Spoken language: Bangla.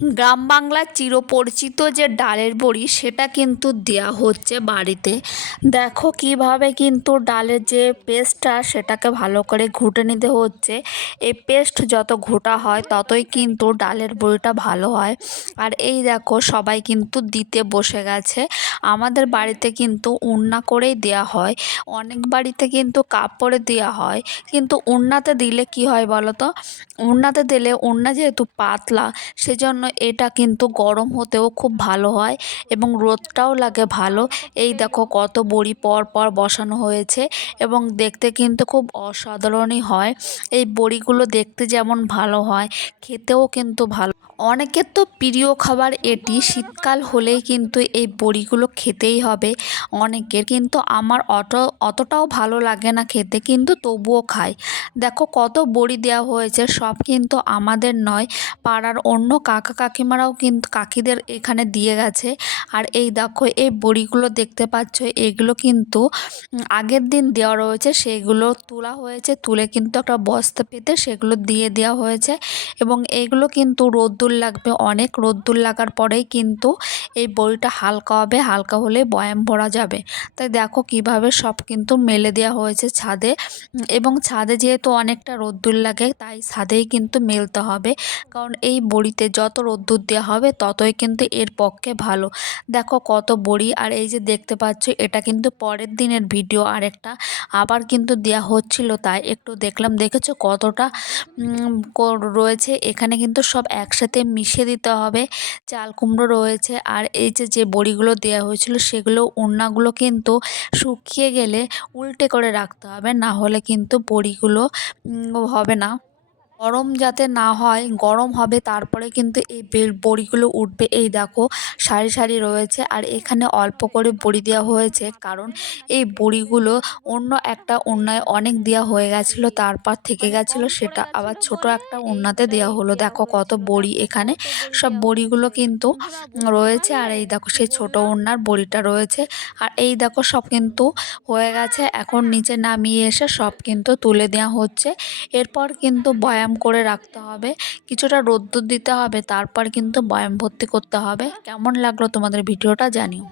গ্রাম বাংলার চিরপরিচিত যে ডালের বড়ি সেটা কিন্তু দেয়া হচ্ছে বাড়িতে। দেখো কিভাবে কিন্তু ডালের যে পেস্টটা সেটাকে ভালো করে ঘুটে নিতে হচ্ছে। এই পেস্ট যত ঘোটা হয় ততই কিন্তু ডালের বড়িটা ভালো হয়। আর এই দেখো সবাই কিন্তু দিতে বসে গেছে। আমাদের বাড়িতে কিন্তু উন্না করেই দেয়া হয়, অনেক বাড়িতে কিন্তু কাপড়ে দেওয়া হয়, কিন্তু উন্নাতে দিলে কি হয় বলো তো, উন্নাতে দিলে উন্না যেহেতু পাতলা সেজন্য এটা কিন্তু গরম হতেও খুব ভালো হয় এবং রোদটাও লাগে ভালো। এই দেখো কত বড়ি পর পর বসানো হয়েছে এবং দেখতে কিন্তু খুব অসাধারণই হয়। এই বড়িগুলো দেখতে যেমন ভালো হয়, খেতেও কিন্তু ভালো। অনেকের তো প্রিয় খাবার এটি, শীতকাল হলেই কিন্তু এই বড়িগুলো খেতেই হবে অনেকের, কিন্তু আমার অতটাও ভালো লাগে না খেতে, কিন্তু তবুও খাই। দেখো কত বড়ি দেওয়া হয়েছে, সব কিন্তু আমাদের নয়, পাড়ার অন্য কাকা কাকিমারাও কিন্তু কাকিদের এখানে দিয়ে গেছে। আর এই দেখো এই বড়িগুলো দেখতে পাচ্ছ, এগুলো কিন্তু আগের দিন দেওয়া রয়েছে, সেগুলো তোলা হয়েছে, তুলে কিন্তু একটা বস্তা পেতে সেগুলো দিয়ে দেওয়া হয়েছে এবং এইগুলো কিন্তু রোদ্দুর লাগবে, অনেক রোদ্দুর লাগার পরেই কিন্তু এই বড়িটা হালকা হবে, হালকা হলে বয়াম ভরা যাবে। তাই দেখো কিভাবে সব কিন্তু মেলে দেওয়া হয়েছে ছাদে, এবং ছাদে যেহেতু অনেকটা রোদ্দুর লাগে তাই ছাদেই কিন্তু মেলতে হবে, কারণ এই বড়িতে যত রোদ্দুর দেওয়া হবে ততই কিন্তু এর পক্ষে ভালো। দেখো কত বড়ি, আর এই যে দেখতে পাচ্ছ এটা কিন্তু পরের দিনের ভিডিও, আরেকটা আবার কিন্তু দেয়া হচ্ছিল তাই একটু দেখলাম। দেখেছো কতটা রয়েছে এখানে, কিন্তু সব একসাথে মিশিয়ে দিতে হবে। চাল কুমড়ো রয়েছে, আর এই যে যে বড়িগুলো দেওয়া হয়েছিল সেগুলো উন্নাগুলো কিন্তু শুকিয়ে গেলে উল্টে করে রাখতে হবে, না হলে কিন্তু বড়িগুলো হবে না। গরম যাতে না হয়, গরম হবে তারপরে কিন্তু এই বড়িগুলো উঠবে। এই দেখো সারি সারি রয়েছে, আর এখানে অল্প করে বড়ি দেওয়া হয়েছে, কারণ এই বড়িগুলো অন্য একটা উন্নায় অনেক দেওয়া হয়ে গেছিলো, তারপর থেকে গেছিলো, সেটা আবার ছোট একটা উন্নাতে দেওয়া হলো। দেখো কত বড়ি এখানে, সব বড়িগুলো কিন্তু রয়েছে, আর এই দেখো সেই ছোট উন্নার বড়িটা রয়েছে। আর এই দেখো সব কিন্তু হয়ে গেছে, এখন নিচে নামিয়ে এসে সব কিন্তু তুলে দেওয়া হচ্ছে। এরপর কিন্তু বয়াম করে রাখতে হবে, কিছুটা রোদ্দুর দিতে হবে, তারপর কিন্তু বয়াম ভর্তি করতে হবে। কেমন লাগলো তোমাদের ভিডিওটা জানিও।